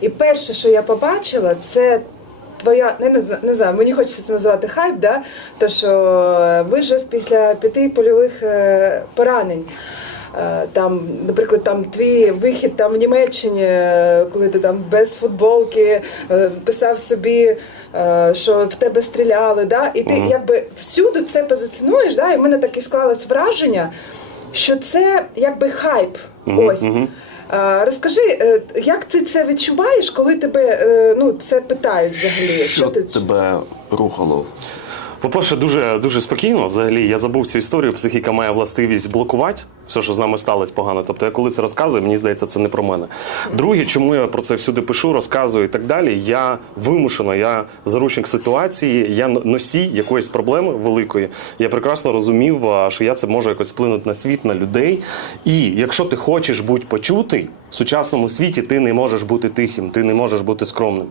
І перше, що я побачила, це твоя, не, не, не знаю, мені хочеться це називати хайп, да? то що е, вижив після п'яти польових е, поранень. Е, Там, наприклад, там твій вихід там в Німеччині, коли ти там без футболки писав собі, що в тебе стріляли, да? і ти якби всюди це позиціонуєш, да? і в мене таке склалось враження, що це якби хайп. Ось. розкажи, е, як ти це відчуваєш, коли тебе е, ну, це питають взагалі? Що ти тебе рухало? По-перше, дуже дуже спокійно. Взагалі, я забув цю історію. Психіка має властивість блокувати все, що з нами сталося погано. Тобто, я коли це розказую, мені здається, це не про мене. Друге, чому я про це всюди пишу, розказую і так далі. Я вимушено, я заручник ситуації, я носій якоїсь проблеми великої. Я прекрасно розумів, що я це можу якось вплинути на світ, на людей. І якщо ти хочеш бути почутий сучасному світі, ти не можеш бути тихим, ти не можеш бути скромним.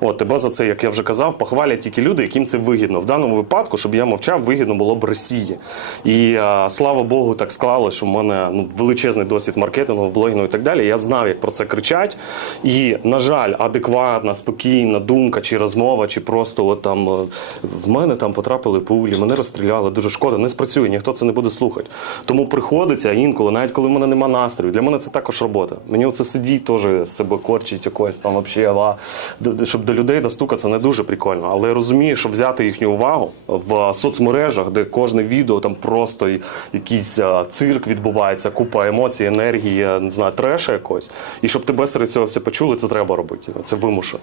От тебе за це, як я вже казав, похвалять тільки люди, яким це вигідно. В даному випадку, щоб я мовчав, вигідно було б Росії. І а, слава Богу, так склалося, що в мене ну, величезний досвід маркетингу, блогінгу і так далі. Я знав, як про це кричать. І, на жаль, адекватна, спокійна думка чи розмова, чи просто от там е, в мене там потрапили пулі, мене розстріляли, дуже шкода, не спрацює, ніхто це не буде слухати. Тому приходиться інколи, навіть коли в мене нема настрою, для мене це також робота. Мені оце сидіть теж себе корчить якось там взагалі, щоб до людей достукатися не дуже прикольно. Але я розумію, що взяти їхню увагу в соцмережах, де кожне відео там просто якийсь цирк відбувається, купа емоцій, енергії, не знаю, треша якось. І щоб тебе серед цього все почули, це треба робити. Це вимушено.